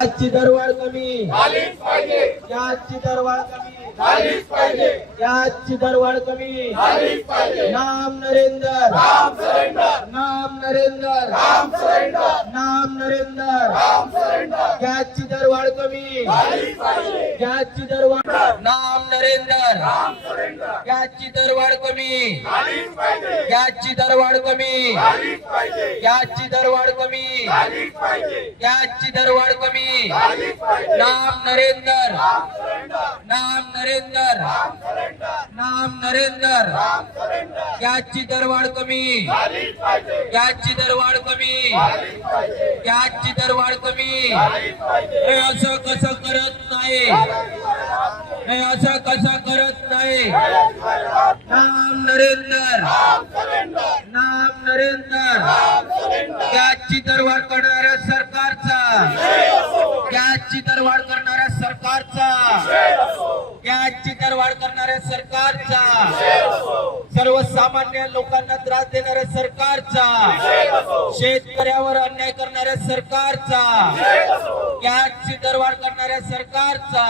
गॅसची दरवाढ कमी झालीच पाहिजे, गॅसची दरवाढ कमी झालीच पाहिजे, गॅसची दरवाढ कमी झालीच पाहिजे. नाम नरेंद्र राम सरेंडर, नाम नरेंद्र राम सरेंडर, नाम नरेंद्र राम सरेंडर, गॅसची दरवाढ कमी झालीच पाहिजे. गॅसची दरवाढ नाम नरेंद्र राम सरेंडर, गॅसची दरवाढ कमी झालीच पाहिजे, गॅसची दरवाढ कमी झालीच पाहिजे, गॅसची दरवाढ कमी झालीच पाहिजे, गॅसची दरवाढ कमी झालीच पाहिजे. नाम नरेंद्र राम सरेंडर, नाम नरेंद्र राम सरेंडर, नाम नरेंद्र राम सरेंडर, गॅसची दरवाढ कमी झालीच पाहिजे, गॅसची दरवाढ कमी झालीच पाहिजे, गॅसची दरवाढ कमी झालीच पाहिजे. हे असं कसं करत नाही हे असं कसं करत नाही नाम नरेंद्र राम सरेंडर, नाम नरेंद्र राम सरेंडर, गॅसची दरवाढ करणाऱ्या सरकारचा गॅसची दरवाढ करणाऱ्या सरकारचा गॅसची दरवाढ करणाऱ्या सरकारचा सर्वसामान्य लोकांना त्रास देणाऱ्या सरकारचा शेतकऱ्यावर अन्याय करणाऱ्या सरकारचा गॅसची दरवाढ करणाऱ्या सरकारचा